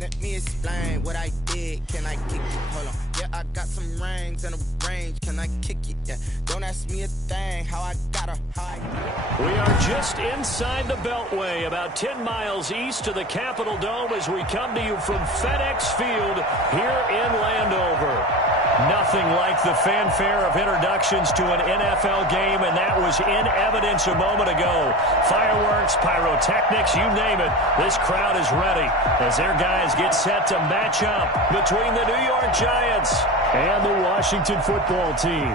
Let me explain what I did. Can I kick it? Hold on. Yeah, I got some rings and a range. Can I kick it? Yeah. Don't ask me a thing. How I got her. We are just inside the Beltway, about 10 miles east of the Capitol Dome as we come to you from FedEx Field here in Landover. Nothing like the fanfare of introductions to an NFL game, and that was in evidence a moment ago. Fireworks, pyrotechnics, you name it. This crowd is ready as their guys get set to match up between the New York Giants and the Washington football team.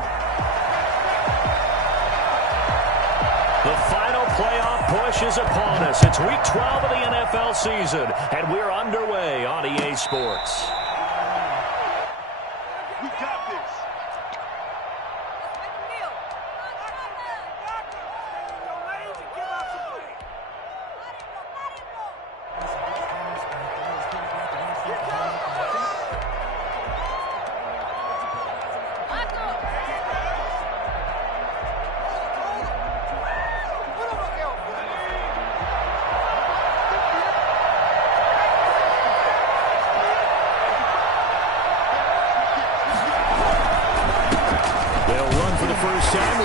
The final playoff push is upon us. It's week 12 of the NFL season, and we're underway on EA Sports. We got this.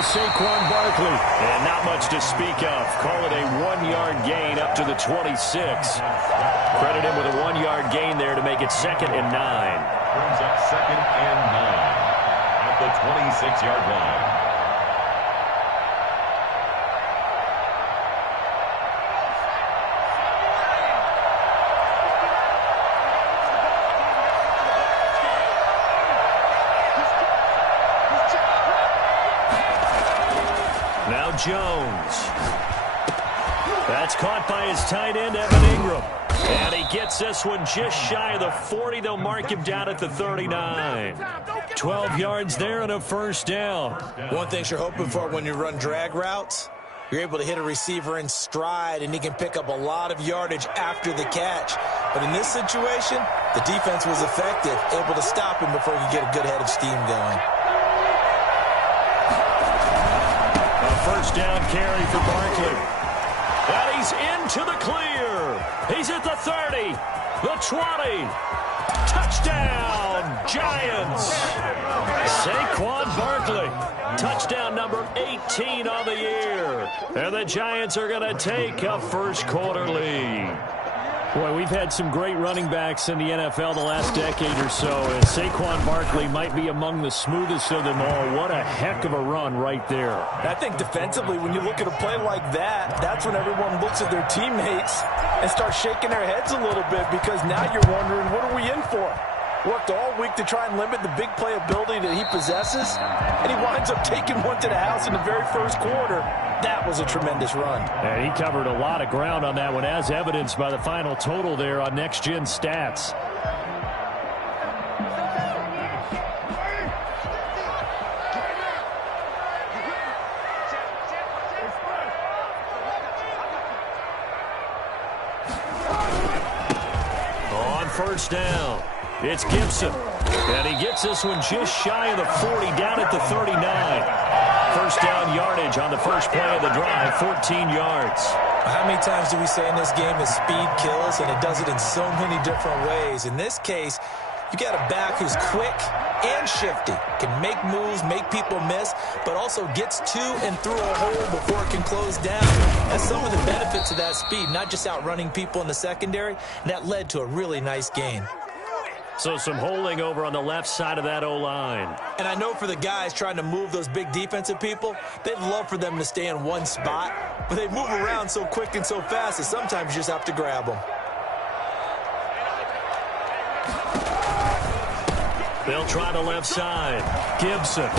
Saquon Barkley. And not much to speak of. Call it a 1-yard gain up to the 26. Credit him with a 1-yard gain there to make it 2nd and 9. Brings up 2nd and 9 at the 26-yard line. Jones. That's caught by his tight end, Evan Ingram. And he gets this one just shy of the 40. They'll mark him down at the 39. 12 yards there and a first down. One thing you're hoping for when you run drag routes, you're able to hit a receiver in stride, and he can pick up a lot of yardage after the catch. But in this situation, the defense was effective, able to stop him before he could get a good head of steam going. First down carry for Barkley. And he's into the clear. He's at the 30, the 20. Touchdown, Giants. Saquon Barkley. Touchdown number 18 on the year. And the Giants are going to take a first quarter lead. Boy, we've had some great running backs in the NFL the last decade or so, and Saquon Barkley might be among the smoothest of them all. What a heck of a run right there. I think defensively, when you look at a play like that, that's when everyone looks at their teammates and starts shaking their heads a little bit, because now you're wondering, what are we in for? Worked all week to try and limit the big play ability that he possesses, and he winds up taking one to the house in the very first quarter. That was a tremendous run. And he covered a lot of ground on that one, as evidenced by the final total there on Next Gen Stats. On first down, it's Gibson. And he gets this one just shy of the 40, down at the 39. First down yardage on the first play of the drive, 14 yards. How many times do we say in this game that speed kills, and it does it in so many different ways? In this case, you got a back who's quick and shifty, can make moves, make people miss, but also gets to and through a hole before it can close down. That's some of the benefits of that speed, not just outrunning people in the secondary, and that led to a really nice gain. So some holding over on the left side of that O-line. And I know for the guys trying to move those big defensive people, they'd love for them to stay in one spot, but they move around so quick and so fast that sometimes you just have to grab them. They'll try the left side. Gibson.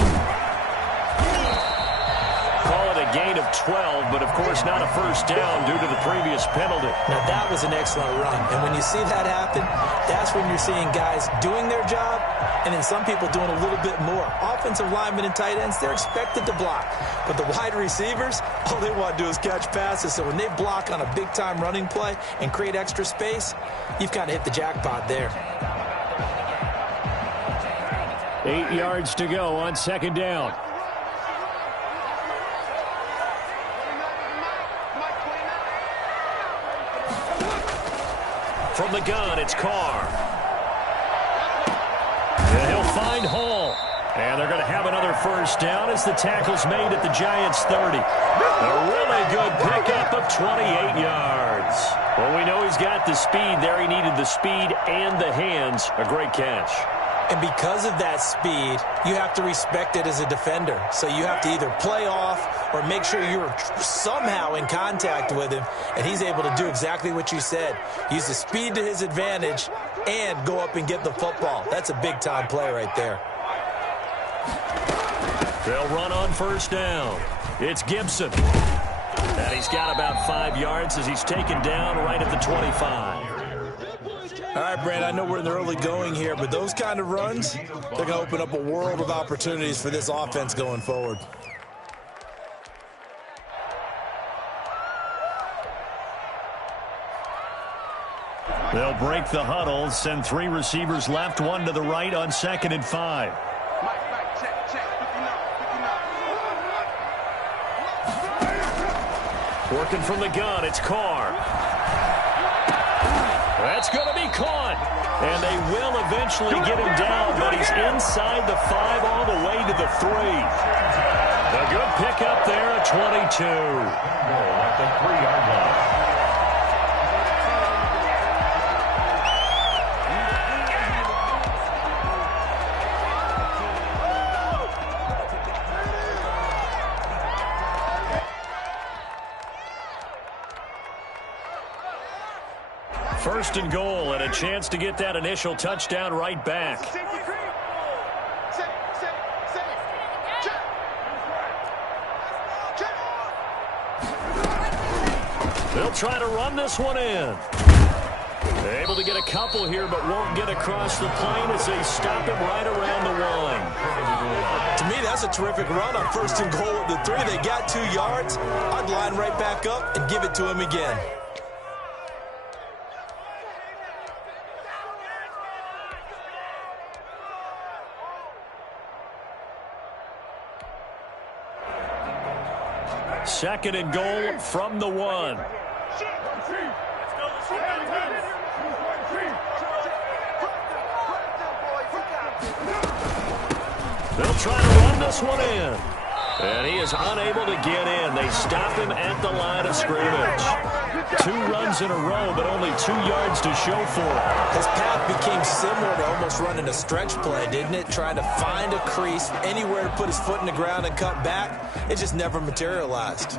Call it a gain of 12, but of course not a first down due to the previous penalty. Now that was an excellent run, and when you see that happen, that's when you're seeing guys doing their job, and then some people doing a little bit more. Offensive linemen and tight ends, they're expected to block, but the wide receivers, all they want to do is catch passes. So when they block on a big-time running play and create extra space, you've kind of hit the jackpot there. 8 yards to go on second down. from the gun, it's Carr. And he'll find Hall. And they're going to have another first down as the tackle's made at the Giants' 30. A really good pickup of 28 yards. Well, we know he's got the speed there. He needed the speed and the hands. A great catch. And because of that speed, you have to respect it as a defender. So you have to either play off or make sure you're somehow in contact with him. And he's able to do exactly what you said. Use the speed to his advantage and go up and get the football. That's a big-time play right there. They'll run on first down. It's Gibson. And he's got about 5 yards as he's taken down right at the 25. All right, Brand, I know we're in the early going here, but those kind of runs, they're going to open up a world of opportunities for this offense going forward. They'll break the huddle, send 3 receivers left, 1 to the right on 2nd and 5. Working from the gun, it's Carr. That's going to be caught. And they will eventually get him down, but he's inside the 5 all the way to the 3. A good pickup there at 22. At the 3-yard line. First and goal, and a chance to get that initial touchdown right back. They'll try to run this one in. They're able to get a couple here, but won't get across the plane as they stop him right around the line. To me, that's a terrific run on first and goal at the 3. They got 2 yards. I'd line right back up and give it to him again. Second and goal from the 1. They'll try to run this one in. And he is unable to get in. They stop him at the line of scrimmage. 2 runs in a row, but only 2 yards to show for it. His path became similar to almost running a stretch play, didn't it? Trying to find a crease, anywhere to put his foot in the ground and cut back. It just never materialized.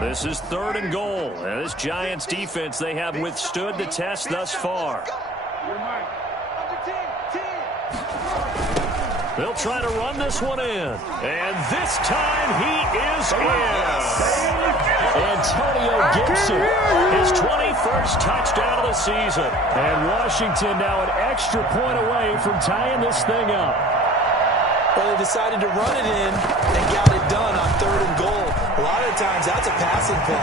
This is 3rd and goal. And this Giants defense, they have withstood the test thus far. They'll try to run this one in. And this time he is in. Antonio Gibson, his 21st touchdown of the season. And Washington now an extra point away from tying this thing up. Well, they decided to run it in and got it done on 3rd and goal. A lot of times, that's a passing play.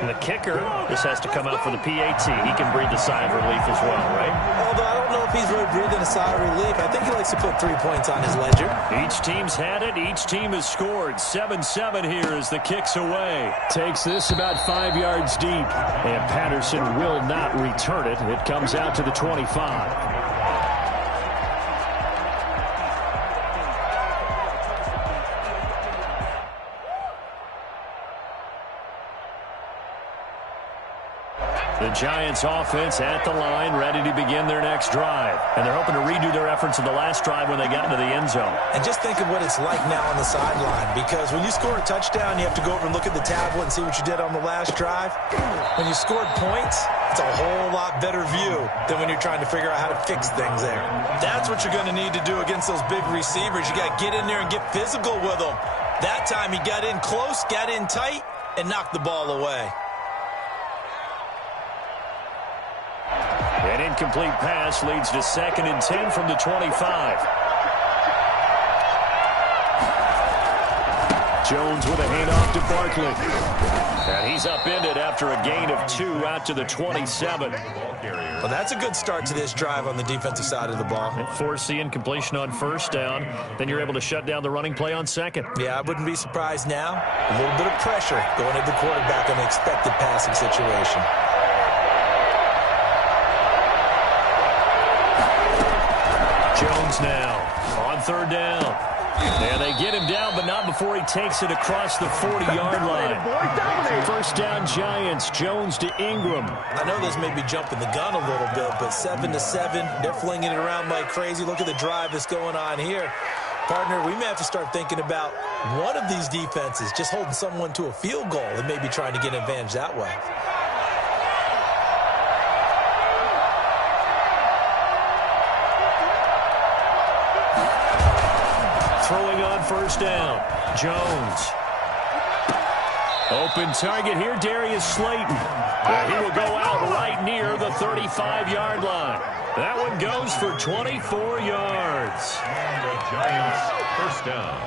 And the kicker, this has to come out for the PAT. He can breathe a sigh of relief as well, right? Although I don't know if he's really breathing a sigh of relief. I think he likes to put 3 points on his ledger. Each team's had it. Each team has scored. 7-7 here as the kick's away. Takes this about 5 yards deep. And Patterson will not return it. It comes out to the 25. The Giants offense at the line, ready to begin their next drive. And they're hoping to redo their efforts of the last drive when they got into the end zone. And just think of what it's like now on the sideline, because when you score a touchdown, you have to go over and look at the tablet and see what you did on the last drive. When you scored points, it's a whole lot better view than when you're trying to figure out how to fix things there. That's what you're going to need to do against those big receivers. You got to get in there and get physical with them. That time he got in close, got in tight, and knocked the ball away. An incomplete pass leads to 2nd and 10 from the 25. Jones with a handoff to Barkley. And he's upended after a gain of 2 out to the 27. Well, that's a good start to this drive on the defensive side of the ball. Force the incompletion on first down. Then you're able to shut down the running play on second. Yeah, I wouldn't be surprised now. A little bit of pressure going into the quarterback on the expected passing situation. Jones now on third down. And they get him down, but not before he takes it across the 40-yard line. First down, Giants. Jones to Ingram. I know this may be jumping the gun a little bit, but 7-7, they're flinging it around like crazy. Look at the drive that's going on here. Partner, we may have to start thinking about one of these defenses just holding someone to a field goal and maybe trying to get an advantage that way. Throwing on first down, Jones. Open target here, Darius Slayton. He will go out right near the 35-yard line. That one goes for 24 yards. And the Giants, first down.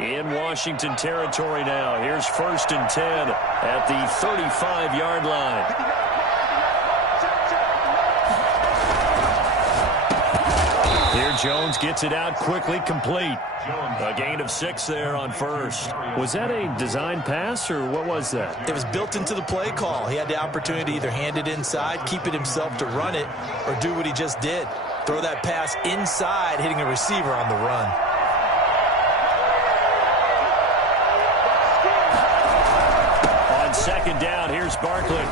In Washington territory now. Here's 1st and 10 at the 35-yard line. Here Jones gets it out quickly, complete. A gain of 6 there on first. Was that a design pass, or what was that? It was built into the play call. He had the opportunity to either hand it inside, keep it himself to run it, or do what he just did. Throw that pass inside, hitting a receiver on the run. On second down, here's Barkley.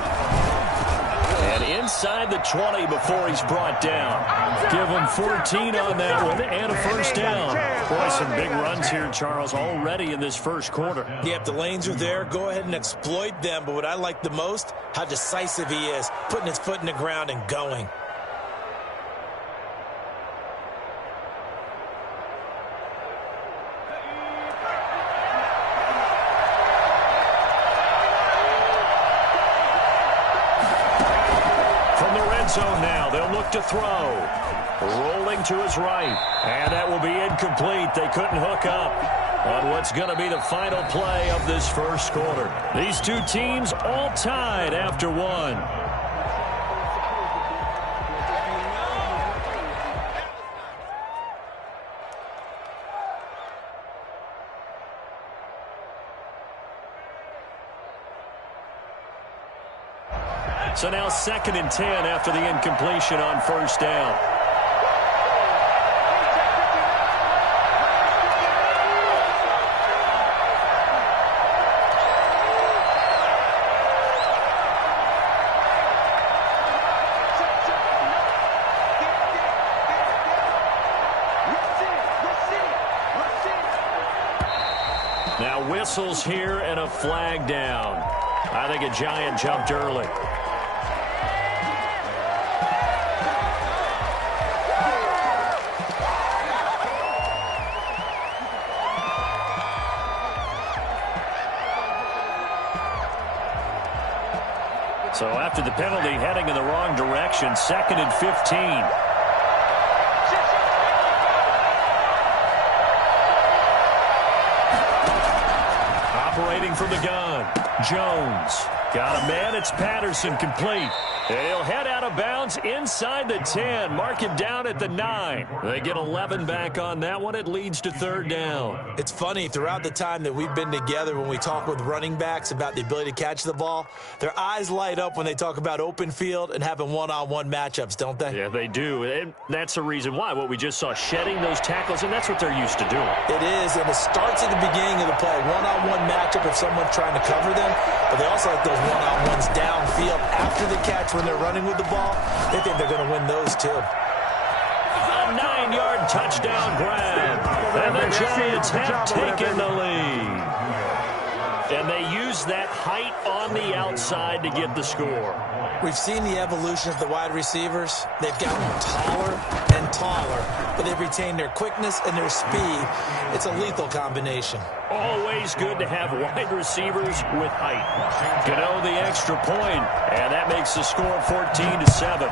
And inside the 20 before he's brought down. Give him 14 on that one and a first down. Boy, some big runs here, Charles, already in this first quarter. Yeah, if the lanes are there, go ahead and exploit them. But what I like the most, how decisive he is, putting his foot in the ground and going. Zone now. They'll look to throw. Rolling to his right. And that will be incomplete. They couldn't hook up on what's going to be the final play of this first quarter. These two teams all tied after one. So now 2nd and 10 after the incompletion on first down. Now whistles here and a flag down. I think a Giant jumped early. So after the penalty, heading in the wrong direction, 2nd and 15. Operating from the gun, Jones. Got a man, it's Patterson, complete. And he'll head out of bounds inside the 10. Mark him down at the 9. They get 11 back on that one. It leads to 3rd down. It's funny, throughout the time that we've been together, when we talk with running backs about the ability to catch the ball, their eyes light up when they talk about open field and having one-on-one matchups, don't they? Yeah, they do. And that's the reason why. What we just saw, shedding those tackles, and that's what they're used to doing. It is, and it starts at the beginning of the play. One-on-one matchup if someone's trying to cover them, but they also like those one-on-ones downfield after the catch when they're running with the ball. They think they're going to win those too. A 9-yard touchdown grab. And the Giants have taken the lead. And they use that height on the outside to get the score. We've seen the evolution of the wide receivers. They've gotten taller and taller, but they've retained their quickness and their speed. It's a lethal combination. Always good to have wide receivers with height. Gano the extra point, and that makes the score 14-7.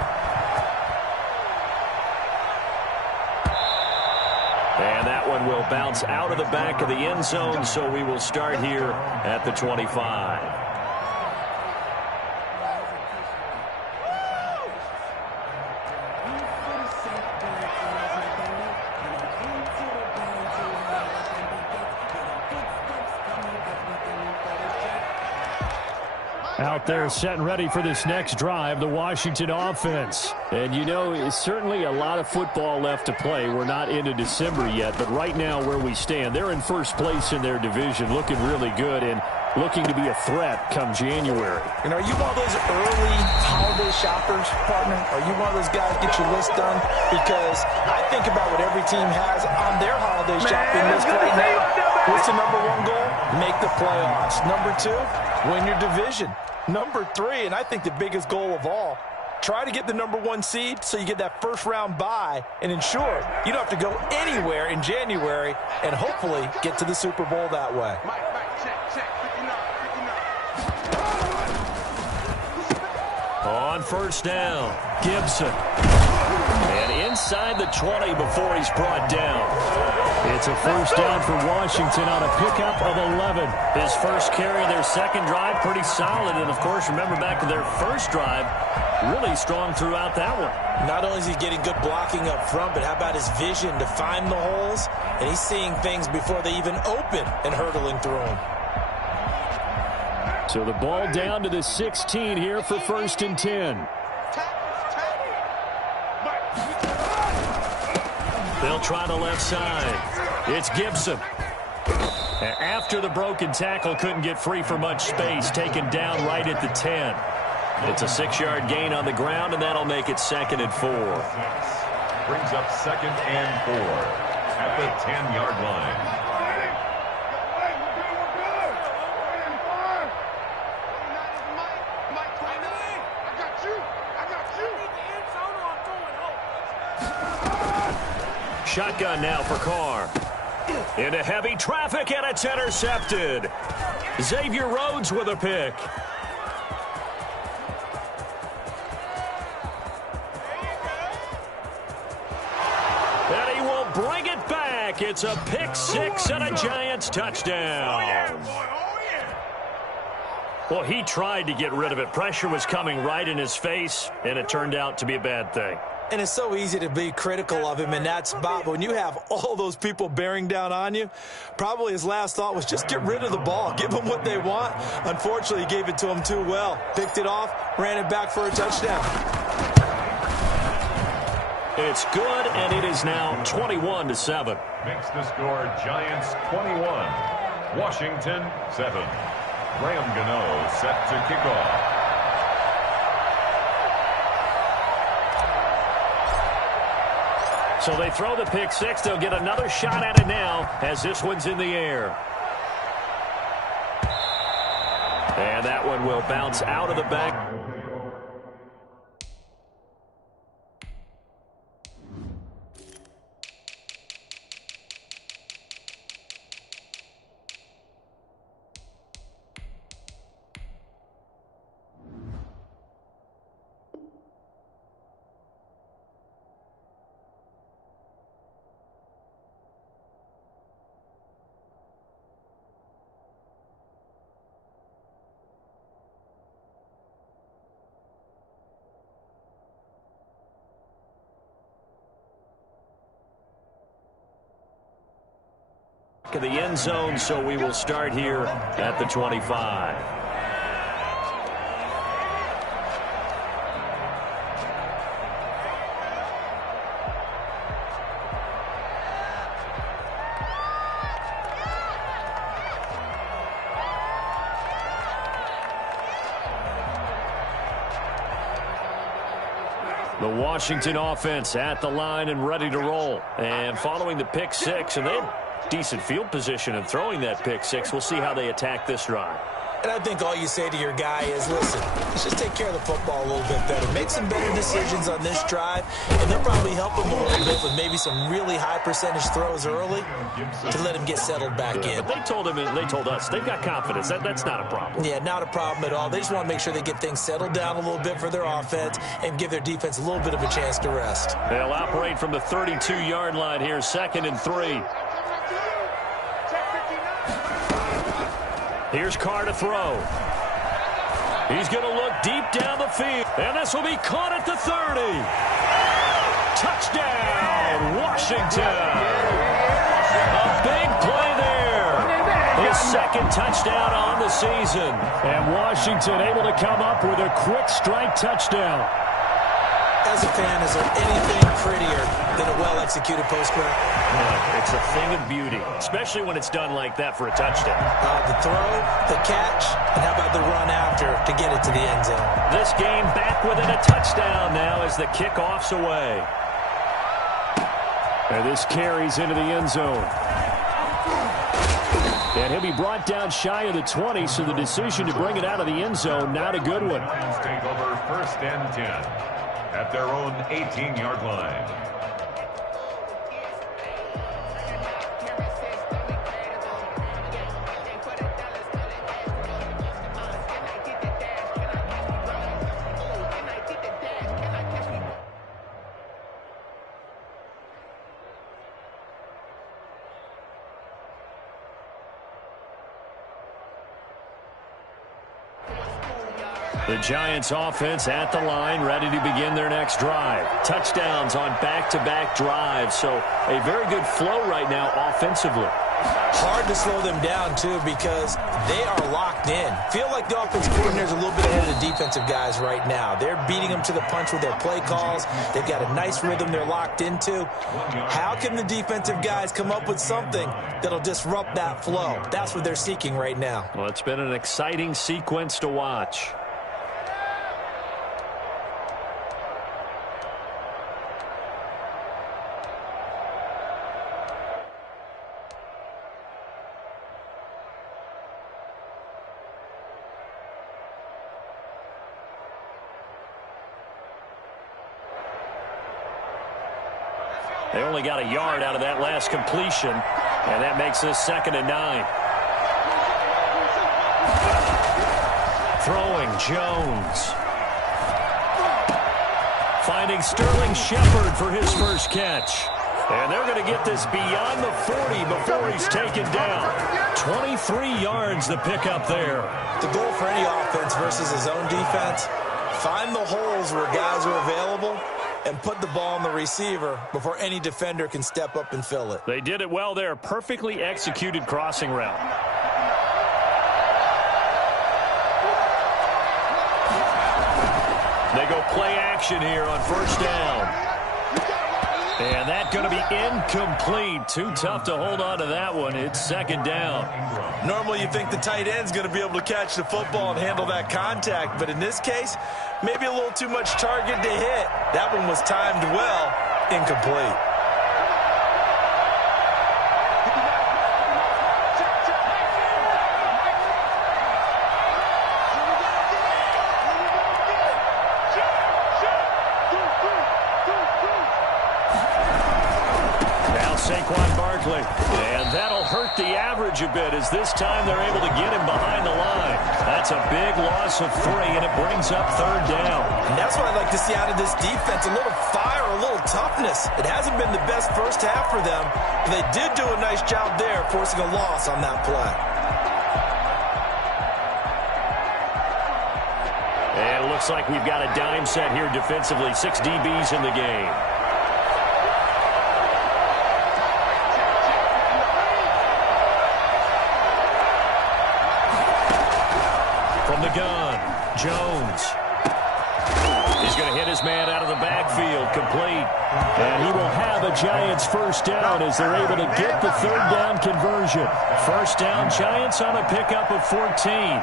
And that one will bounce out of the back of the end zone, so we will start here at the 25. Out there set and ready for this next drive, the Washington offense. And, you know, it's certainly a lot of football left to play. We're not into December yet, but right now where we stand, they're in first place in their division, looking really good and looking to be a threat come January. And are you one of those early holiday shoppers, partner? Are you one of those guys get your list done? Because I think about what every team has on their holiday shopping list right now. What's the number one goal? Make the playoffs. Number two, win your division. Number three, and I think the biggest goal of all, try to get the number one seed so you get that first round bye and ensure you don't have to go anywhere in January and hopefully get to the Super Bowl that way. On first down, Gibson. And inside the 20 before he's brought down. It's a first down for Washington on a pickup of 11. His first carry of their second drive, pretty solid. And, of course, remember back to their first drive, really strong throughout that one. Not only is he getting good blocking up front, but how about his vision to find the holes? And he's seeing things before they even open and hurdling through them. So the ball down to the 16 here for first and 10. They'll try the left side. It's Gibson. After the broken tackle, couldn't get free for much space, taken down right at the 10. It's a 6-yard gain on the ground, and that'll make it 2nd and 4. Brings up 2nd and 4 at the 10-yard line. Shotgun now for Carr. Into heavy traffic, and it's intercepted. Xavier Rhodes with a pick. And he will bring it back. It's a pick six and a Giants touchdown. Well, he tried to get rid of it. Pressure was coming right in his face, and it turned out to be a bad thing. And it's so easy to be critical of him in that spot. But when you have all those people bearing down on you, probably his last thought was just get rid of the ball. Give them what they want. Unfortunately, he gave it to them too well. Picked it off, ran it back for a touchdown. It's good, and it is now 21-7. Makes the score Giants 21, Washington 7. Graham Gano set to kick off. So they throw the pick six. They'll get another shot at it now as this one's in the air. And that one will bounce out of the back. Of the end zone, so we will start here at the 25. The Washington offense at the line and ready to roll. And following the pick six, and they had decent field position and throwing that pick six. We'll see how they attack this drive. And I think all you say to your guy is, listen, let's just take care of the football a little bit better. Make some better decisions on this drive, and they'll probably help him a little bit with maybe some really high percentage throws early to let him get settled back in. But they told us, they've got confidence. That's not a problem. Yeah, not a problem at all. They just want to make sure they get things settled down a little bit for their offense and give their defense a little bit of a chance to rest. They'll operate from the 32-yard line here, 2nd and 3. Here's Carr to throw. He's going to look deep down the field. And this will be caught at the 30. Touchdown, Washington. A big play there. His 2nd touchdown on the season. And Washington able to come up with a quick strike touchdown. As a fan, is there anything prettier than a well-executed post route? No, it's a thing of beauty, especially when it's done like that for a touchdown. The throw, the catch, and how about the run after to get it to the end zone? This game back within a touchdown now as the kickoff's away. And this carries into the end zone. And he'll be brought down shy of the 20, so the decision to bring it out of the end zone, not a good one. Lions take over 1st and 10 at their own 18-yard line. The Giants offense at the line, ready to begin their next drive. Touchdowns on back-to-back drives, so a very good flow right now offensively. Hard to slow them down, too, because they are locked in. Feel like the offensive coordinator's a little bit ahead of the defensive guys right now. They're beating them to the punch with their play calls. They've got a nice rhythm they're locked into. How can the defensive guys come up with something that'll disrupt that flow? That's what they're seeking right now. Well, it's been an exciting sequence to watch. They only got a yard out of that last completion, and that makes this 2nd and 9. Throwing Jones. Finding Sterling Shepard for his first catch. And they're going to get this beyond the 40 before he's taken down. 23 yards to pick up there. The goal for any offense versus his own defense, find the holes where guys are available and put the ball on the receiver before any defender can step up and fill it. They did it well there. Perfectly executed crossing route. They go play action here on 1st down. And that's going to be incomplete. Too tough to hold on to that one. It's 2nd down. Normally you think the tight end's going to be able to catch the football and handle that contact, but in this case, maybe a little too much target to hit. That one was timed well, incomplete. Saquon Barkley. And that'll hurt the average a bit as this time they're able to get him behind the line. That's a big loss of 3, and it brings up 3rd down. And that's what I'd like to see out of this defense, a little fire, a little toughness. It hasn't been the best first half for them, but they did do a nice job there forcing a loss on that play. And it looks like we've got a dime set here defensively. 6 DBs in the game. From the gun, Jones. He's going to hit his man out of the backfield, complete. And he will have a Giants first down as they're able to get the 3rd down conversion. First down, Giants on a pickup of 14.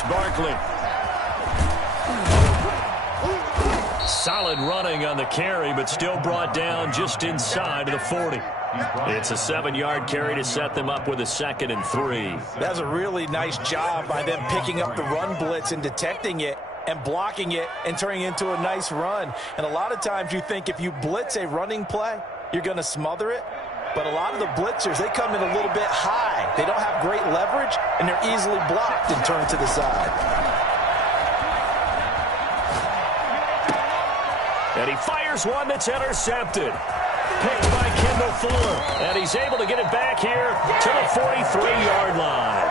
It's Barkley. Solid running on the carry, but still brought down just inside of the 40. It's a 7-yard carry to set them up with a 2nd and 3. That's a really nice job by them picking up the run blitz and detecting it and blocking it and turning it into a nice run. And a lot of times you think if you blitz a running play, you're going to smother it. But a lot of the blitzers, they come in a little bit high. They don't have great leverage, and they're easily blocked and turned to the side. And he fires one that's intercepted. Picked by Kendall Fuller. And he's able to get it back here to the 43-yard line.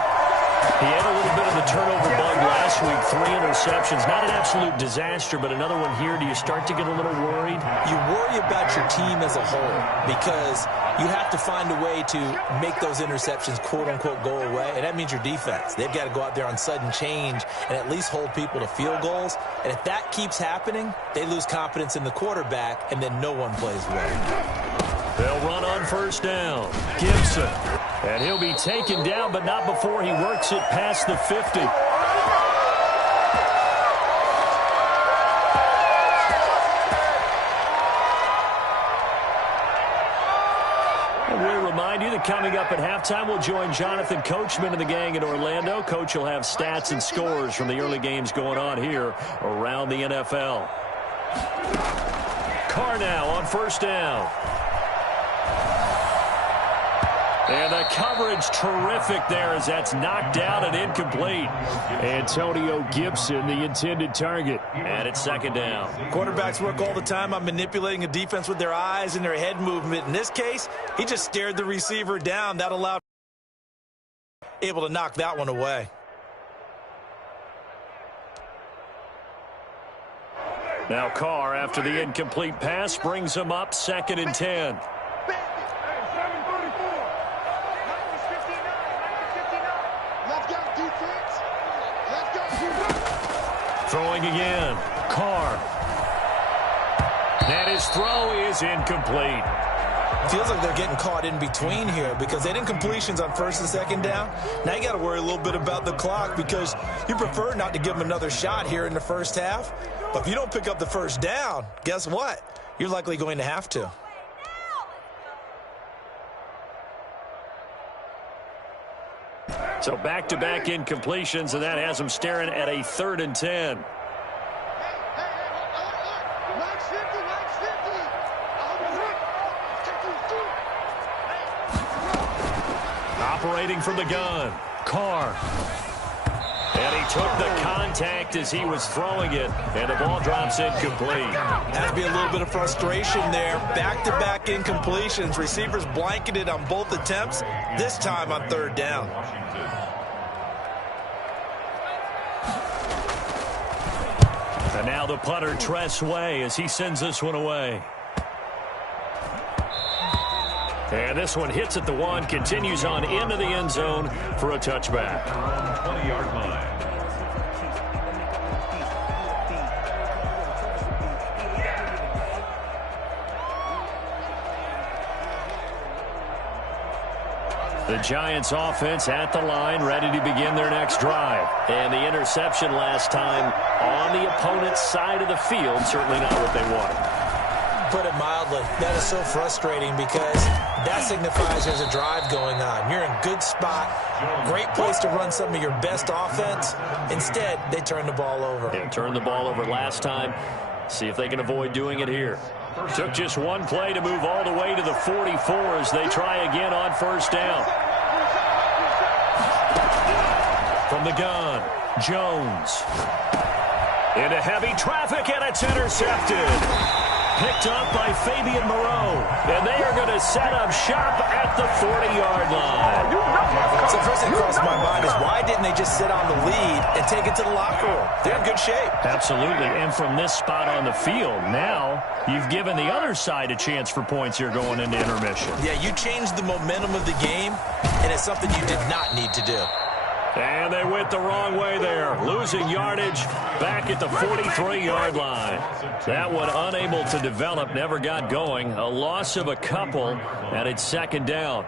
He had a little bit of the turnover bug last week. 3 interceptions. Not an absolute disaster, but another one here. Do you start to get a little worried? You worry about your team as a whole because you have to find a way to make those interceptions, quote-unquote, go away. And that means your defense. They've got to go out there on sudden change and at least hold people to field goals. And if that keeps happening, they lose confidence in the quarterback, and then no one plays well. They'll run on 1st down. Gibson. And he'll be taken down, but not before he works it past the 50. And we'll remind you that coming up at halftime, we'll join Jonathan Coachman and the gang in Orlando. Coach will have stats and scores from the early games going on here around the NFL. Carr now on 1st down. And the coverage terrific there as that's knocked down and incomplete. Antonio Gibson, the intended target. And it's 2nd down. Quarterbacks work all the time on manipulating a defense with their eyes and their head movement. In this case, he just stared the receiver down. That allowed able to knock that one away. Now Carr, after the incomplete pass, brings him up 2nd and 10. Throwing again. Carr. And his throw is incomplete. Feels like they're getting caught in between here because they didn't completions on 1st and 2nd down. Now you got to worry a little bit about the clock because you prefer not to give them another shot here in the 1st half. But if you don't pick up the 1st down, guess what? You're likely going to have to. So back-to-back incompletions, and that has them staring at a 3rd and 10. Operating from the gun, Carr. And he took the contact as he was throwing it, and the ball drops incomplete. Has to be a little bit of frustration there. Back-to-back incompletions. Receivers blanketed on both attempts, this time on 3rd down. And now the punter, Tress Way, as he sends this one away. And this one hits at the 1, continues on into the end zone for a touchback. 20-yard line. The Giants offense at the line, ready to begin their next drive. And the interception last time on the opponent's side of the field, certainly not what they wanted. Put it mildly, that is so frustrating because that signifies there's a drive going on. You're in a good spot, great place to run some of your best offense. Instead, they turn the ball over. They turned the ball over last time. See if they can avoid doing it here. Took just one play to move all the way to the 44 as they try again on 1st down. From the gun, Jones. Into heavy traffic, and it's intercepted. Picked up by Fabian Moreau. And they are going to set up shop at the 40-yard line. So first thing crossed my mind is why didn't they just sit on the lead and take it to the locker room? They're in good shape. Absolutely. And from this spot on the field, now you've given the other side a chance for points here going into intermission. Yeah, you changed the momentum of the game, and it's something you did not need to do. And they went the wrong way there, losing yardage back at the 43-yard line. That one unable to develop, never got going. A loss of a couple, and it's 2nd down.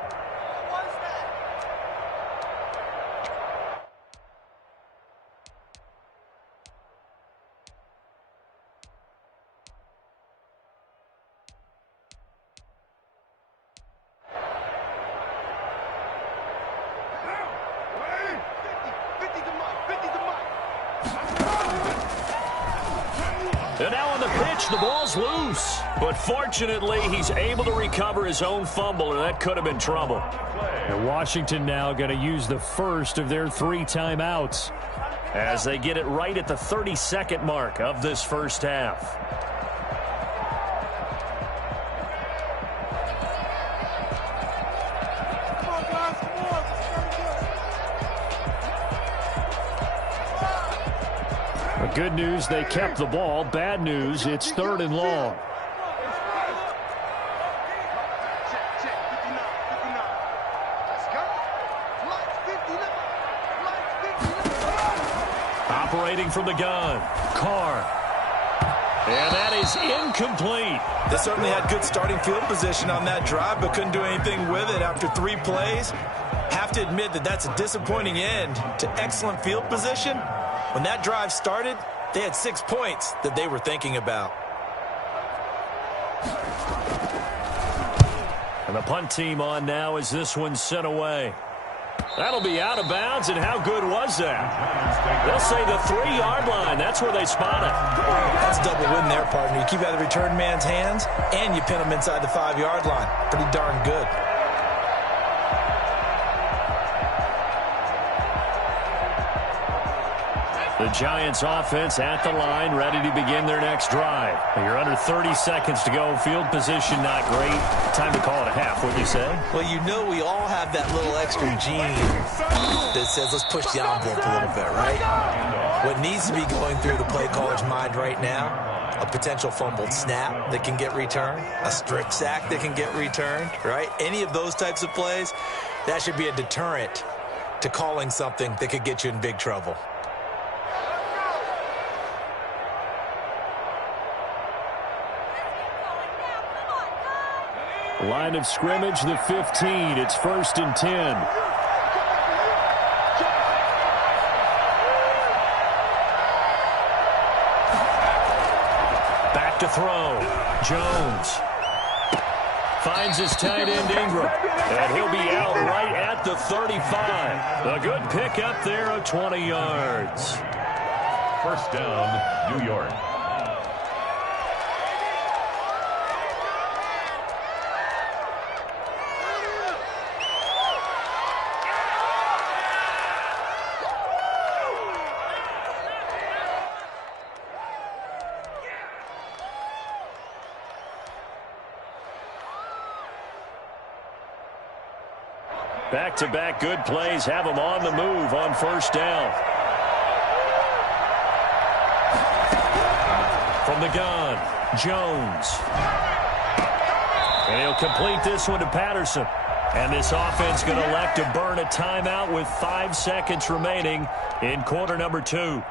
And now on the pitch, the ball's loose. But fortunately, he's able to recover his own fumble, and that could have been trouble. And Washington now going to use the first of their 3 timeouts, as they get it right at the 30-second mark of this first half. Good news, they kept the ball. Bad news, it's 3rd and long. Operating from the gun, Carr. And that is incomplete. They certainly had good starting field position on that drive, but couldn't do anything with it after 3 plays. Have to admit that that's a disappointing end to excellent field position. When that drive started, they had 6 points that they were thinking about. And the punt team on now as this one's sent away. That'll be out of bounds, and how good was that? They'll say the 3-yard line. That's where they spot it. That's a double win there, partner. You keep out of the return man's hands, and you pin him inside the 5-yard line. Pretty darn good. The Giants offense at the line, ready to begin their next drive. You're under 30 seconds to go. Field position not great. Time to call it a half, wouldn't you say? Well, you know we all have that little extra gene that says let's push the envelope a little bit, right? What needs to be going through the play caller's mind right now, a potential fumbled snap that can get returned, a strip sack that can get returned, right? Any of those types of plays, that should be a deterrent to calling something that could get you in big trouble. Line of scrimmage, the 15. It's 1st and 10. Back to throw. Jones finds his tight end Ingram, and he'll be out right at the 35. A good pickup there of 20 yards. First down, New York. Back-to-back good plays have them on the move on first down. From the gun, Jones. And he'll complete this one to Patterson. And this offense going to elect to burn a timeout with 5 seconds remaining in quarter number 2.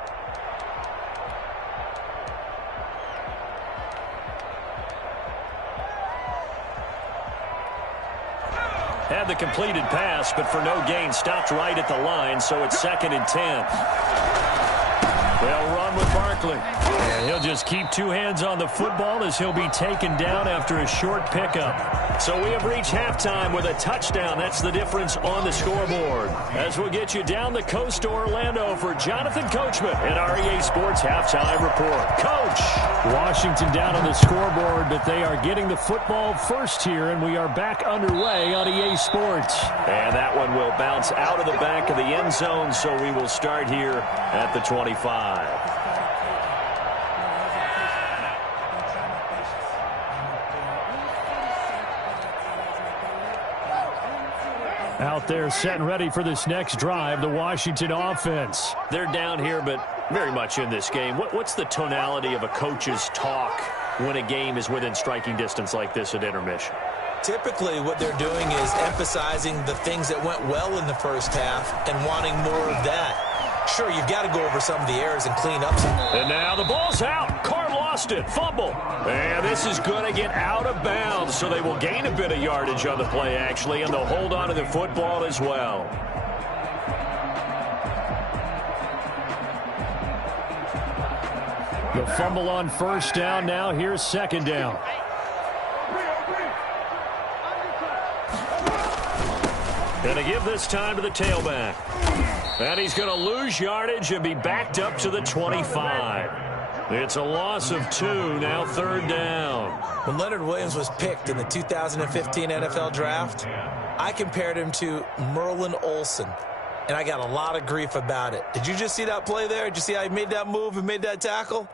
Had the completed pass, but for no gain, stopped right at the line, so it's 2nd and 10. They'll run with Barkley. And he'll just keep 2 hands on the football as he'll be taken down after a short pickup. So we have reached halftime with a touchdown. That's the difference on the scoreboard. As we'll get you down the coast to Orlando for Jonathan Coachman at our EA Sports Halftime Report. Coach! Washington down on the scoreboard, but they are getting the football first here, and we are back underway on EA Sports. And that one will bounce out of the back of the end zone, so we will start here at the 25. Out there set and ready for this next drive, the Washington offense. They're down here, but very much in this game. What's the tonality of a coach's talk when a game is within striking distance like this at intermission? Typically, what they're doing is emphasizing the things that went well in the first half and wanting more of that. Sure, you've got to go over some of the errors and clean up some. And now the ball's out. Carr lost it. Fumble. And this is going to get out of bounds, so they will gain a bit of yardage on the play, actually, and they'll hold on to the football as well. The fumble on first down. Now here's 2nd down. Going to give this time to the tailback. And he's going to lose yardage and be backed up to the 25. It's a loss of 2, now 3rd down. When Leonard Williams was picked in the 2015 NFL Draft, I compared him to Merlin Olsen, and I got a lot of grief about it. Did you just see that play there? Did you see how he made that move and made that tackle?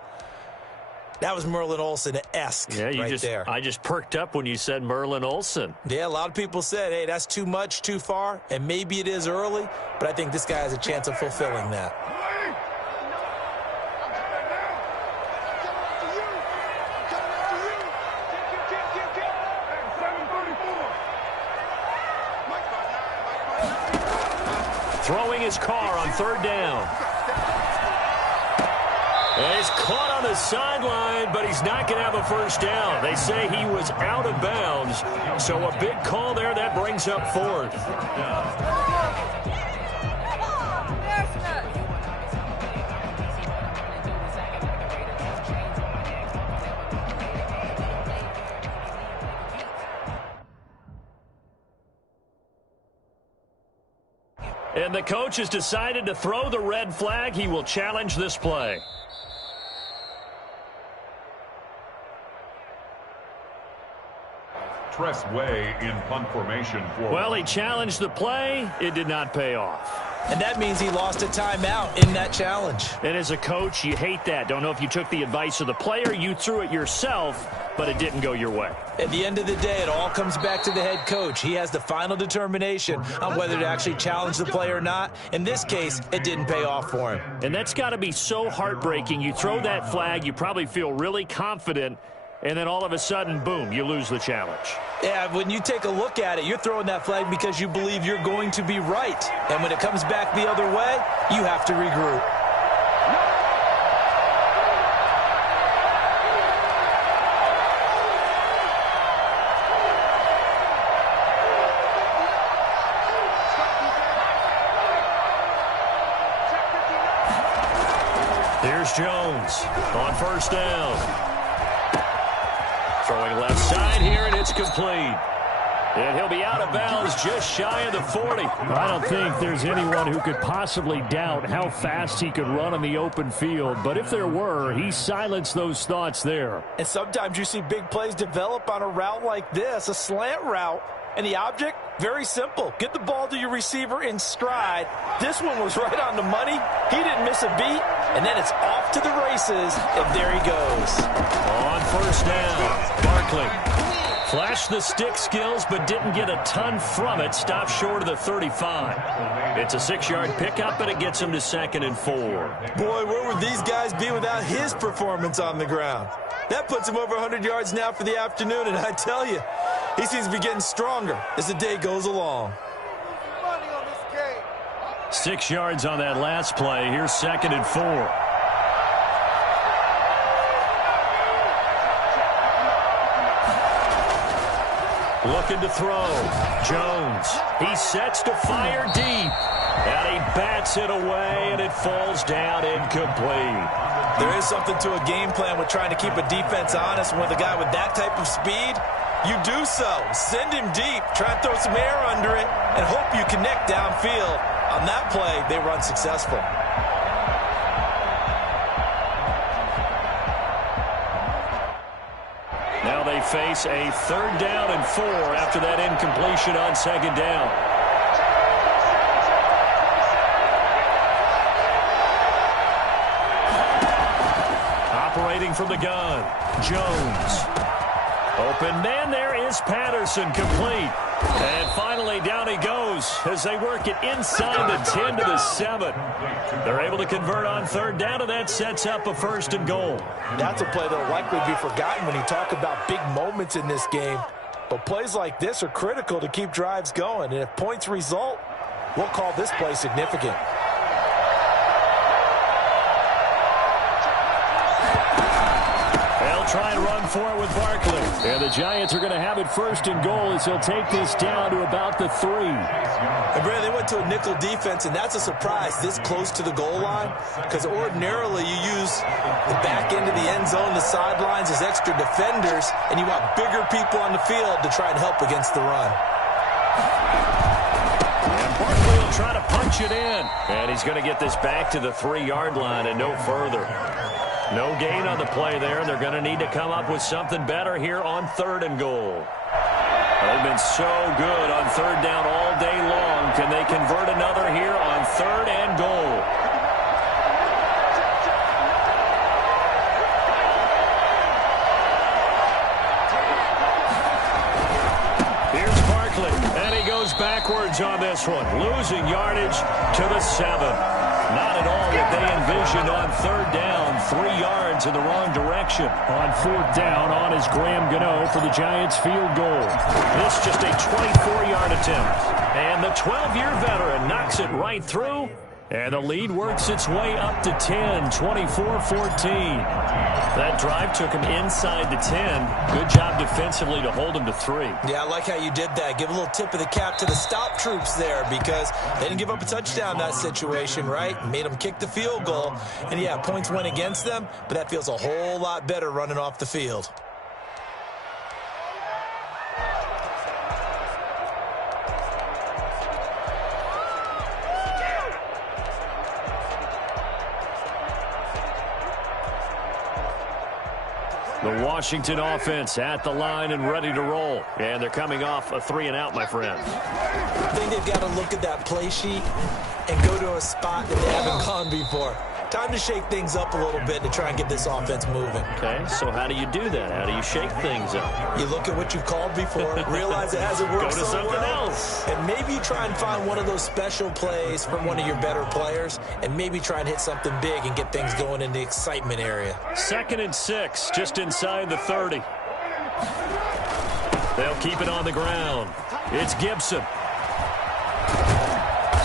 That was Merlin Olsen-esque there. I just perked up when you said Merlin Olsen. Yeah, a lot of people said, hey, that's too much, too far, and maybe it is early, but I think this guy has a chance of fulfilling that. Throwing his car on 3rd down. And he's caught on the sideline, but he's not going to have a 1st down. They say he was out of bounds, so a big call there that brings up 4th. And the coach has decided to throw the red flag. He will challenge this play. Tress Way in punt formation. Well, he challenged the play. It did not pay off. And that means he lost a timeout in that challenge. And as a coach, you hate that. Don't know if you took the advice of the player. You threw it yourself, but it didn't go your way. At the end of the day, it all comes back to the head coach. He has the final determination on whether to actually challenge the play or not. In this case, it didn't pay off for him. And that's got to be so heartbreaking. You throw that flag, you probably feel really confident, and then all of a sudden, boom, you lose the challenge. Yeah, when you take a look at it, you're throwing that flag because you believe you're going to be right. And when it comes back the other way, you have to regroup. Here's Jones on 1st down. Throwing left side here, and it's complete. And he'll be out of bounds just shy of the 40. I don't think there's anyone who could possibly doubt how fast he could run on the open field. But if there were, he silenced those thoughts there. And sometimes you see big plays develop on a route like this, a slant route. And the object, very simple. Get the ball to your receiver in stride. This one was right on the money. He didn't miss a beat. And then it's off to the races, and there he goes. On 1st down, Barkley flashed the stick skills, but didn't get a ton from it. Stopped short of the 35. It's a 6-yard pickup, and it gets him to 2nd and 4. Boy, where would these guys be without his performance on the ground? That puts him over 100 yards now for the afternoon, and I tell you, he seems to be getting stronger as the day goes along. 6 yards on that last play. Here's 2nd and 4. Looking to throw. Jones. He sets to fire deep. And he bats it away, and it falls down incomplete. There is something to a game plan with trying to keep a defense honest. And with a guy with that type of speed, you do so. Send him deep. Try and throw some air under it and hope you connect downfield. On that play, they run successful. Now they face a 3rd down and 4 after that incompletion on 2nd down. Operating from the gun, Jones. Open man there is Patterson, complete. And finally down he goes as they work it inside the 10 to the 7. They're able to convert on 3rd down, and that sets up a 1st and goal. That's a play that will likely be forgotten when you talk about big moments in this game. But plays like this are critical to keep drives going. And if points result, we'll call this play significant. They'll try and run for it with Barkley. And the Giants are going to have it 1st and goal as they'll take this down to about the 3. And Brad, they went to a nickel defense, and that's a surprise this close to the goal line, because ordinarily you use the back end of the end zone, the sidelines as extra defenders, and you want bigger people on the field to try and help against the run. And Barkley will try to punch it in. And he's going to get this back to the 3-yard line and no further. No gain on the play there. They're going to need to come up with something better here on 3rd and goal. They've been so good on 3rd down all day long. Can they convert another here on 3rd and goal? Here's Barkley, and he goes backwards on this one, losing yardage to the 7. Not at all what they envisioned on 3rd down. 3 yards in the wrong direction. On 4th down, on is Graham Gano for the Giants field goal. This just a 24-yard attempt. And the 12-year veteran knocks it right through. And the lead works its way up to 10, 24-14. That drive took him inside the 10. Good job defensively to hold him to 3. Yeah, I like how you did that. Give a little tip of the cap to the stop troops there because they didn't give up a touchdown in that situation, right? Made them kick the field goal. And, yeah, points went against them, but that feels a whole lot better running off the field. The Washington offense at the line and ready to roll. And they're coming off a 3-and-out, my friend. I think they've got to look at that play sheet and go to a spot that they haven't gone before. Time to shake things up a little bit to try and get this offense moving. Okay, so how do you do that? How do you shake things up? You look at what you've called before, realize it hasn't worked Go to so something well, else. and maybe try and find one of those special plays from one of your better players, and maybe try and hit something big and get things going in the excitement area. 2nd and 6, just inside the 30. They'll keep it on the ground. It's Gibson.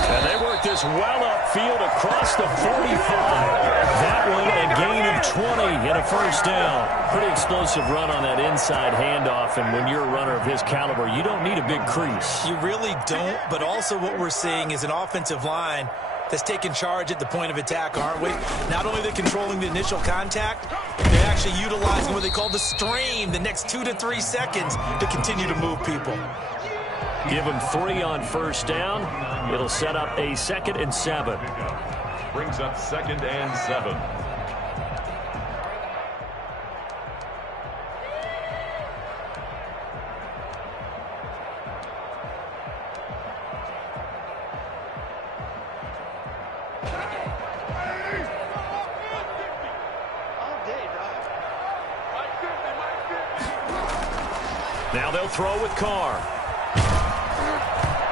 And they work this well upfield across the 45. That one a gain of 20 and a 1st down. Pretty explosive run on that inside handoff, and when you're a runner of his caliber, you don't need a big crease. You really don't, but also what we're seeing is an offensive line that's taking charge at the point of attack, aren't we? Not only are they controlling the initial contact, they're actually utilizing what they call the strain, the next 2 to 3 seconds to continue to move people. Give him 3 on 1st down. It'll set up a 2nd and 7. Brings up 2nd and 7. Now they'll throw with Carr.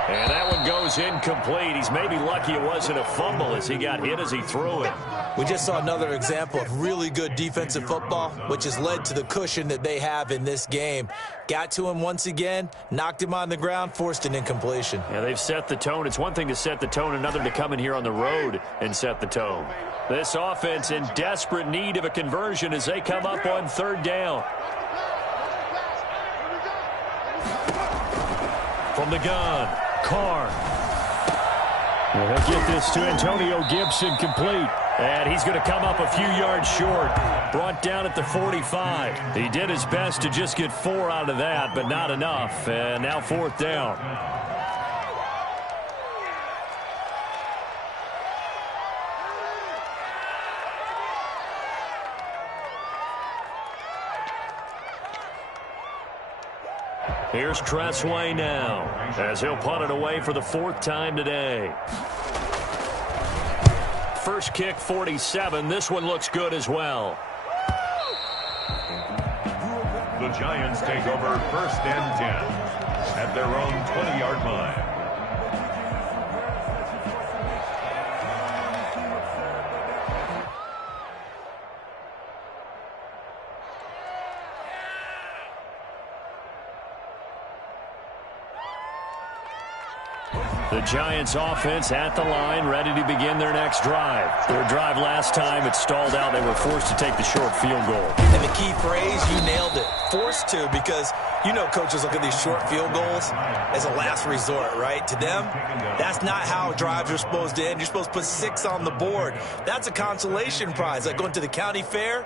And that one goes incomplete. He's maybe lucky it wasn't a fumble as he got hit as he threw it. We just saw another example of really good defensive football, which has led to the cushion that they have in this game. Got to him once again, knocked him on the ground, forced an incompletion. Yeah, they've set the tone. It's one thing to set the tone, another to come in here on the road and set the tone. This offense in desperate need of a conversion as they come up on 3rd down. From the gun, Carr. Well, he'll get this to Antonio Gibson complete. And he's going to come up a few yards short. Brought down at the 45. He did his best to just get 4 out of that, but not enough. And now 4th down. Here's Tressway now as he'll punt it away for the 4th time today. First kick, 47. This one looks good as well. The Giants take over 1st and 10 at their own 20-yard line. The Giants offense at the line, ready to begin their next drive. Their drive last time, it stalled out. They were forced to take the short field goal. And the key phrase, you nailed it. Forced to, because you know coaches look at these short field goals as a last resort, right? To them, that's not how drives are supposed to end. You're supposed to put 6 on the board. That's a consolation prize. Like going to the county fair,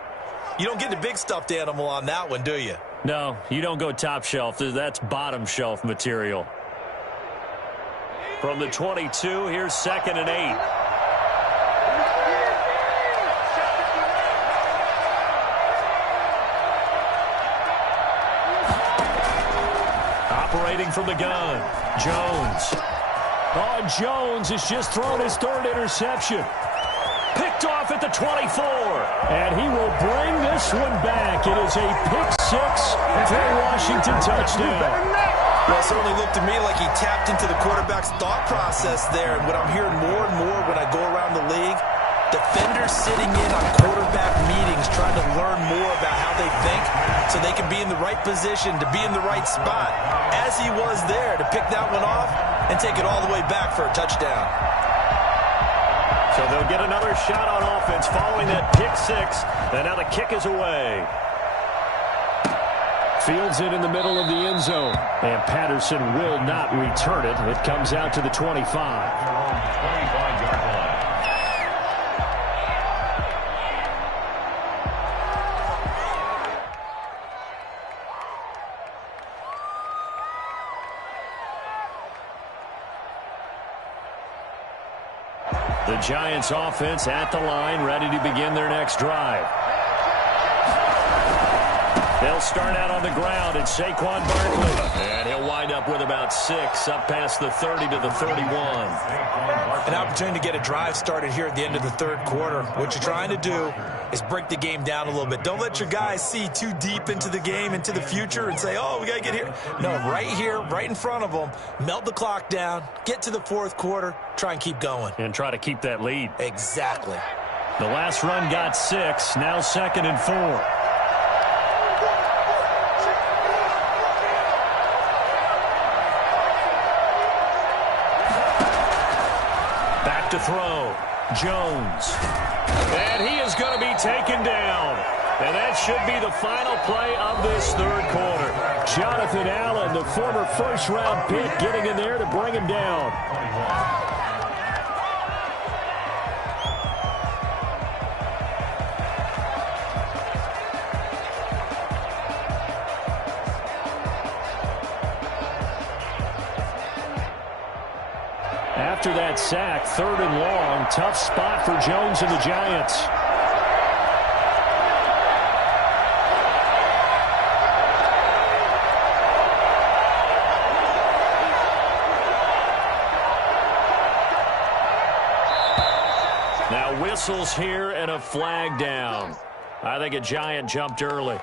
you don't get the big stuffed animal on that one, do you? No, you don't go top shelf. That's bottom shelf material. From the 22, here's 2nd and 8. Operating from the gun, Jones. Oh, Jones has just thrown his third interception. Picked off at the 24. And he will bring this one back. It is a pick-6 for a Washington touchdown. Well, it certainly looked to me like he tapped into the quarterback's thought process there. And what I'm hearing more and more when I go around the league, defenders sitting in on quarterback meetings trying to learn more about how they think so they can be in the right position to be in the right spot, as he was there to pick that one off and take it all the way back for a touchdown. So they'll get another shot on offense following that pick-6, and now the kick is away. Fields it in the middle of the end zone, and Patterson will not return it. It comes out to the 25. 25-yard line. The Giants offense at the line, ready to begin their next drive. They'll start out on the ground. It's Saquon Barkley. And he'll wind up with about 6, up past the 30 to the 31. An opportunity to get a drive started here at the end of the third quarter. What you're trying to do is break the game down a little bit. Don't let your guys see too deep into the game, into the future, and say, oh, we got to get here. No, right here, right in front of them, melt the clock down, get to the fourth quarter, try and keep going. And try to keep that lead. Exactly. The last run got 6, now 2nd and 4. To throw, Jones. And he is going to be taken down. And that should be the final play of this third quarter. Jonathan Allen, the former first-round pick, getting in there to bring him down. After that sack, 3rd and long, tough spot for Jones and the Giants. Now whistles here and a flag down. I think a Giant jumped early.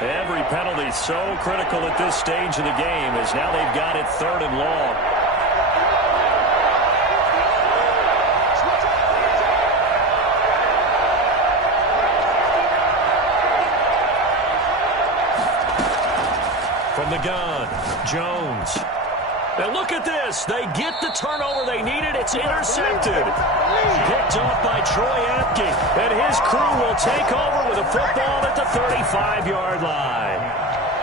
Every penalty so critical at this stage of the game as now they've got it 3rd and long. From the gun, Jones. And look at this. They get the turnover they needed. It's intercepted. Picked off by Troy Apke. And his crew will take over with a football at the 35-yard line.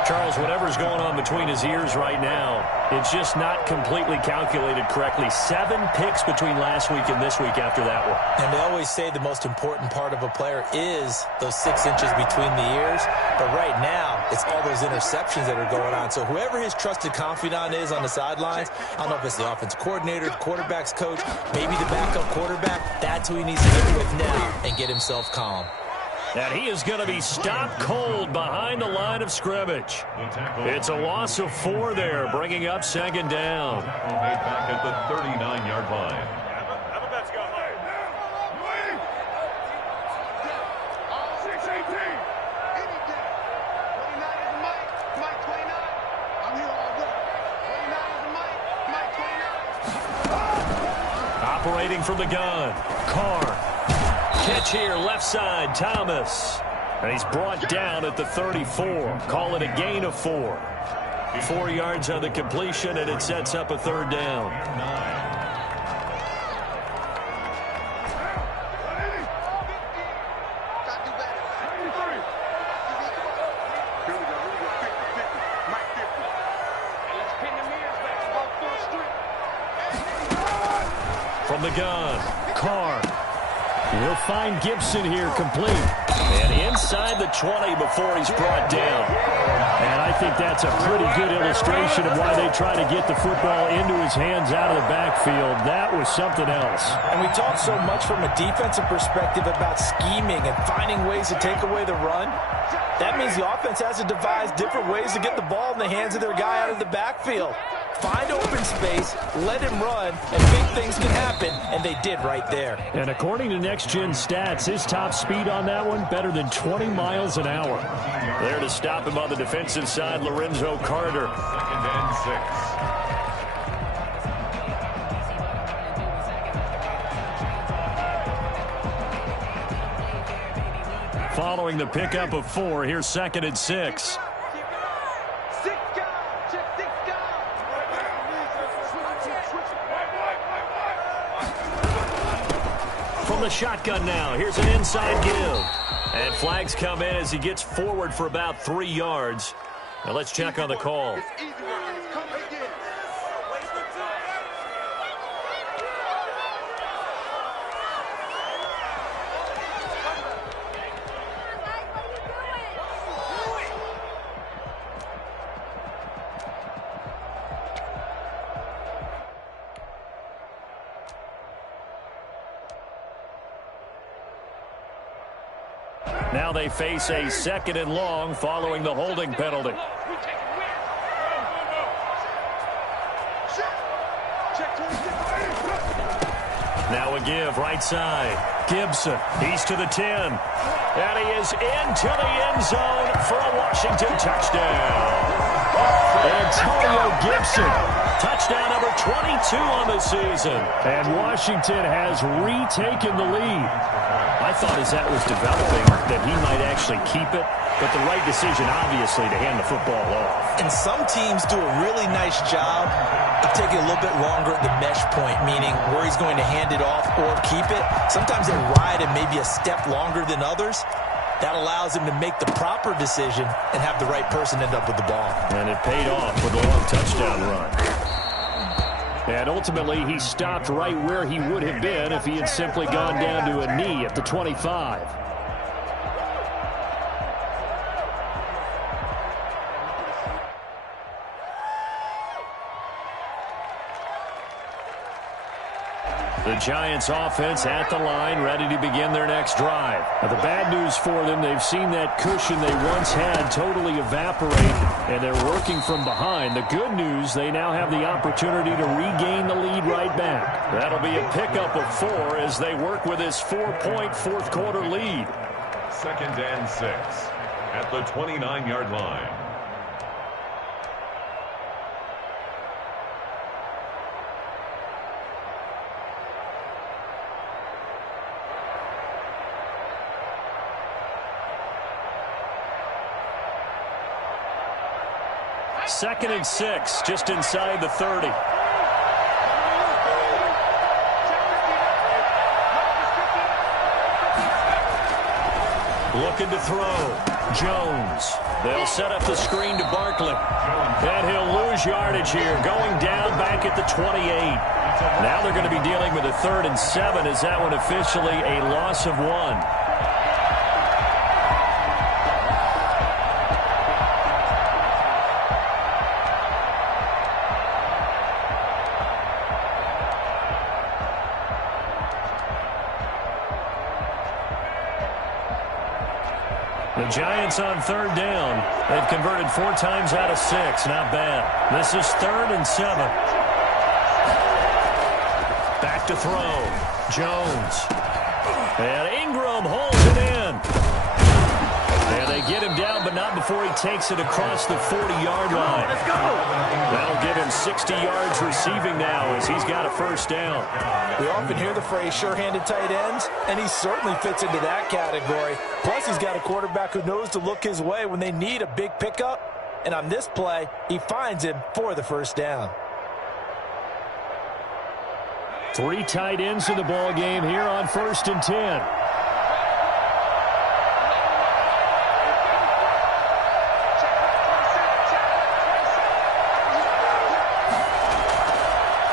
Charles, whatever's going on between his ears right now, it's just not completely calculated correctly. 7 picks between last week and this week after that one. And they always say the most important part of a player is those 6 inches between the ears. But right now, it's all those interceptions that are going on. So whoever his trusted confidant is on the sidelines, I don't know if it's the offensive coordinator, the quarterback's coach, maybe the backup quarterback, that's who he needs to get with now and get himself calm. And he is going to be stopped cold behind the line of scrimmage. It's a loss of 4 there, bringing up 2nd down. Made back at the 39-yard line. Operating from the gun, Carr. Catch here, left side, Thomas. And he's brought down at the 34. Call it a gain of 4. 4 yards on the completion, and it sets up a 3rd down. From the gun, Carr. He'll find Gibson here complete. And inside the 20 before he's brought down. And I think that's a pretty good illustration of why they try to get the football into his hands out of the backfield. That was something else. And we talk so much from a defensive perspective about scheming and finding ways to take away the run. That means the offense has to devise different ways to get the ball in the hands of their guy out of the backfield. Find open space, let him run, and big things can happen, and they did right there. And according to Next Gen Stats, his top speed on that one, better than 20 miles an hour. There to stop him on the defensive side, Lorenzo Carter. 2nd and 6. Following the pickup of 4, here's 2nd and 6. From the shotgun now, here's an inside give. And flags come in as he gets forward for about 3 yards. Now let's check on the call. Now they face a 2nd and long following the holding penalty. Now a give right side. Gibson, he's to the 10. And he is into the end zone for a Washington touchdown. Antonio Gibson. Touchdown number 22 on the season. And Washington has retaken the lead. I thought as that was developing that he might actually keep it, but the right decision, obviously, to hand the football off. And some teams do a really nice job of taking a little bit longer at the mesh point, meaning where he's going to hand it off or keep it. Sometimes they ride it maybe a step longer than others. That allows him to make the proper decision and have the right person end up with the ball. And it paid off with a long touchdown run. And ultimately, he stopped right where he would have been if he had simply gone down to a knee at the 25. The Giants offense at the line, ready to begin their next drive. Now, the bad news for them, they've seen that cushion they once had totally evaporate, and they're working from behind. The good news, they now have the opportunity to regain the lead right back. That'll be a pickup of 4 as they work with his 4-point fourth-quarter lead. 2nd and 6 at the 29-yard line. Second and 6, just inside the 30. Looking to throw. Jones. They'll set up the screen to Barkley. And he'll lose yardage here, going down back at the 28. Now they're going to be dealing with a 3rd and 7. Is that one officially a loss of 1? The Giants on 3rd down. They've converted 4 times out of 6. Not bad. This is 3rd and 7. Back to throw. Jones. And Ingram holds it in. And they get him down, but not before he takes it across the 40-yard line. Let's go. That'll give him 60 yards receiving now as he's got a 1st down. We often hear the phrase sure-handed tight ends, and he certainly fits into that category. Plus, he's got a quarterback who knows to look his way when they need a big pickup. And on this play, he finds him for the 1st down. 3 tight ends in the ball game here on 1st and 10.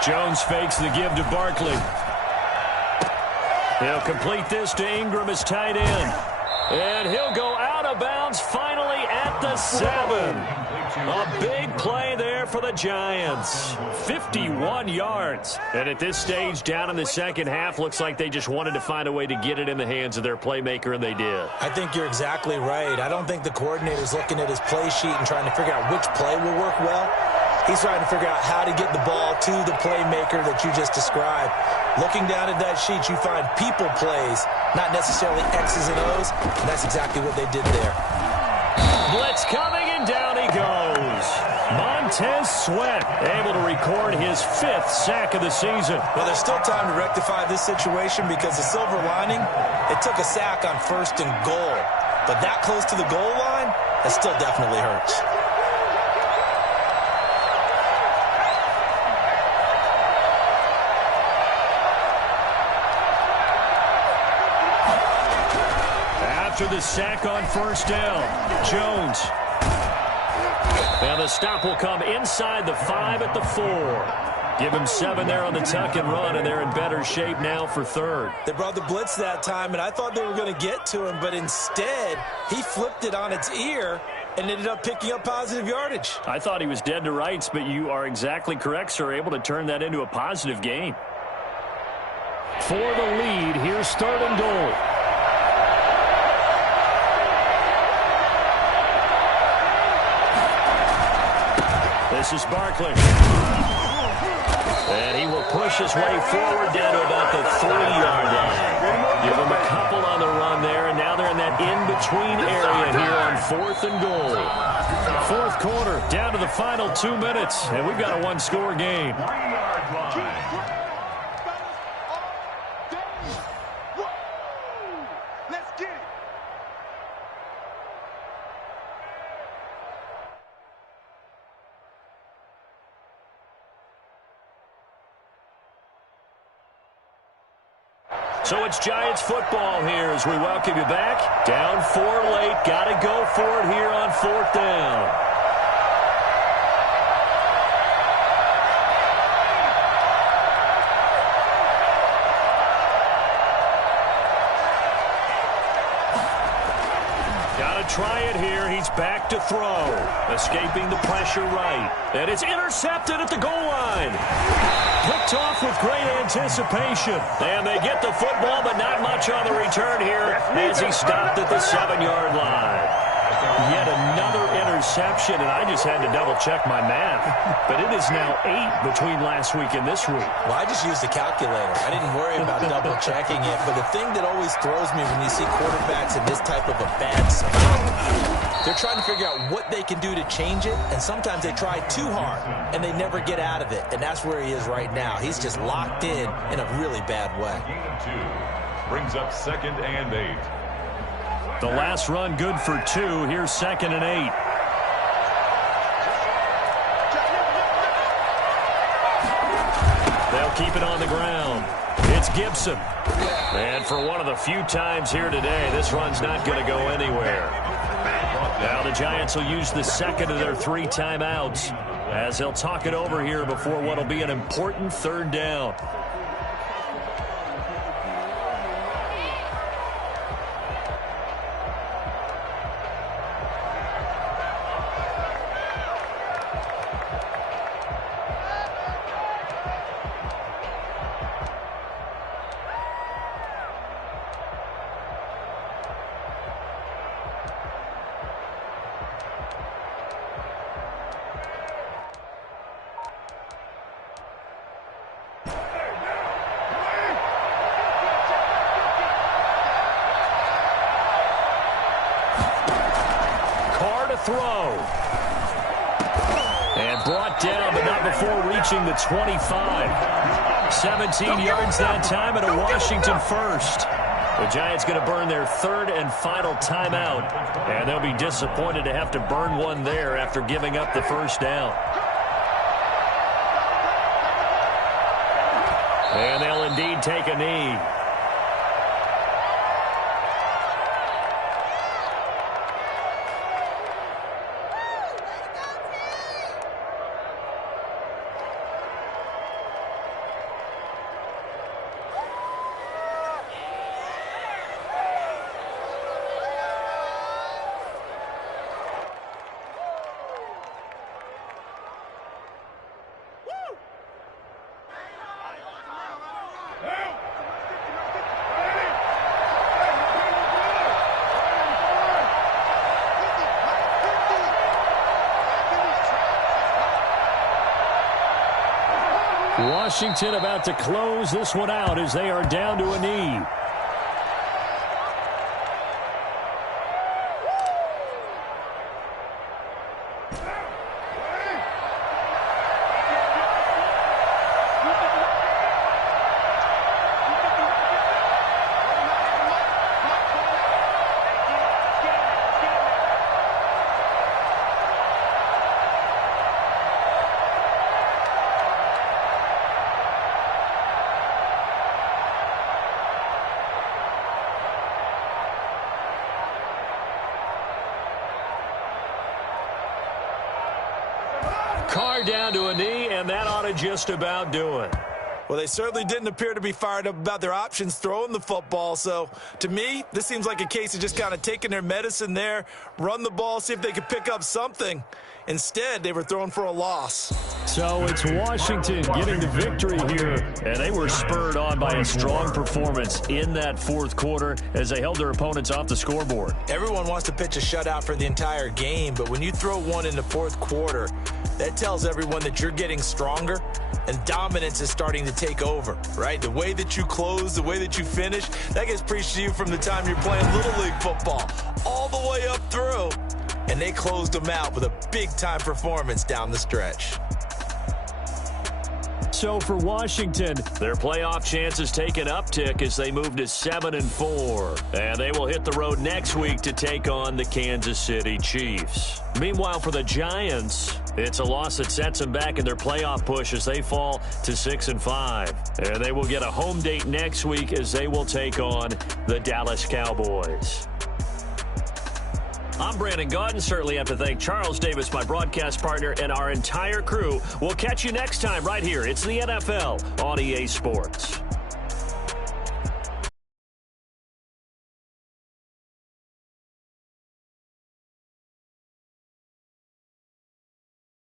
Jones fakes the give to Barkley. He'll complete this to Ingram as tight end. And he'll go out of bounds finally at the 7. A big play there for the Giants. 51 yards. And at this stage, down in the second half, looks like they just wanted to find a way to get it in the hands of their playmaker, and they did. I think you're exactly right. I don't think the coordinator's looking at his play sheet and trying to figure out which play will work well. He's trying to figure out how to get the ball to the playmaker that you just described. Looking down at that sheet, you find people plays, not necessarily X's and O's, and that's exactly what they did there. Blitz coming, and down he goes. Montez Sweat able to record his 5th sack of the season. Well, there's still time to rectify this situation because the silver lining, it took a sack on 1st and goal. But that close to the goal line, that still definitely hurts. After the sack on 1st down, Jones. And the stop will come inside the 5 at the 4. Give him 7 there on the tuck and run, and they're in better shape now for 3rd. They brought the blitz that time, and I thought they were going to get to him, but instead, he flipped it on its ear and ended up picking up positive yardage. I thought he was dead to rights, but you are exactly correct, sir, able to turn that into a positive gain. For the lead, here's 3rd and goal. This is Barkley. And he will push his way forward down to about the 3-yard line. Give him a couple on the run there, and now they're in that in-between area here on 4th and goal. 4th quarter, down to the final 2 minutes, and we've got a 1-score game. 3-yard line. So it's Giants football here as we welcome you back. Down 4 late. Got to go for it here on 4th down. Got to try it here. He's back to throw. Escaping the pressure right. And it's intercepted at the goal line. Picked off with great anticipation. And they get the football, but not much on the return here as he stopped at the 7-yard line. Yet another interception, and I just had to double-check my math. But it is now 8 between last week and this week. Well, I just used a calculator. I didn't worry about double-checking it. But the thing that always throws me when you see quarterbacks in this type of a bad spot, they're trying to figure out what they can do to change it, and sometimes they try too hard, and they never get out of it. And that's where he is right now. He's just locked in a really bad way. Gain of 2 brings up 2nd and 8. The last run good for 2. Here's 2nd and 8. They'll keep it on the ground. It's Gibson. And for one of the few times here today, this run's not going to go anywhere. Now the Giants will use the 2nd of their 3 timeouts as they'll talk it over here before what will be an important 3rd down. Throw. And brought down, but not before reaching the 25. 17 yards that time and a Washington first. The Giants going to burn their 3rd and final timeout, and they'll be disappointed to have to burn one there after giving up the 1st down. And they'll indeed take a knee. Washington about to close this one out as they are down to a knee. Carr down to a knee, and that ought to just about do it. Well, they certainly didn't appear to be fired up about their options throwing the football. So, to me, this seems like a case of just kind of taking their medicine there, run the ball, see if they could pick up something. Instead, they were throwing for a loss. So it's Washington getting the victory here, and they were spurred on by a strong performance in that fourth quarter as they held their opponents off the scoreboard. Everyone wants to pitch a shutout for the entire game, but when you throw one in the fourth quarter, that tells everyone that you're getting stronger and dominance is starting to take over, right? The way that you close, the way that you finish, that gets preached to you from the time you're playing Little League football all the way up through. And they closed them out with a big-time performance down the stretch. So for Washington, their playoff chances take an uptick as they move to 7-4. And they will hit the road next week to take on the Kansas City Chiefs. Meanwhile, for the Giants, it's a loss that sets them back in their playoff push as they fall to 6-5. And they will get a home date next week as they will take on the Dallas Cowboys. I'm Brandon Gaudin. Certainly have to thank Charles Davis, my broadcast partner, and our entire crew. We'll catch you next time right here. It's the NFL on EA Sports.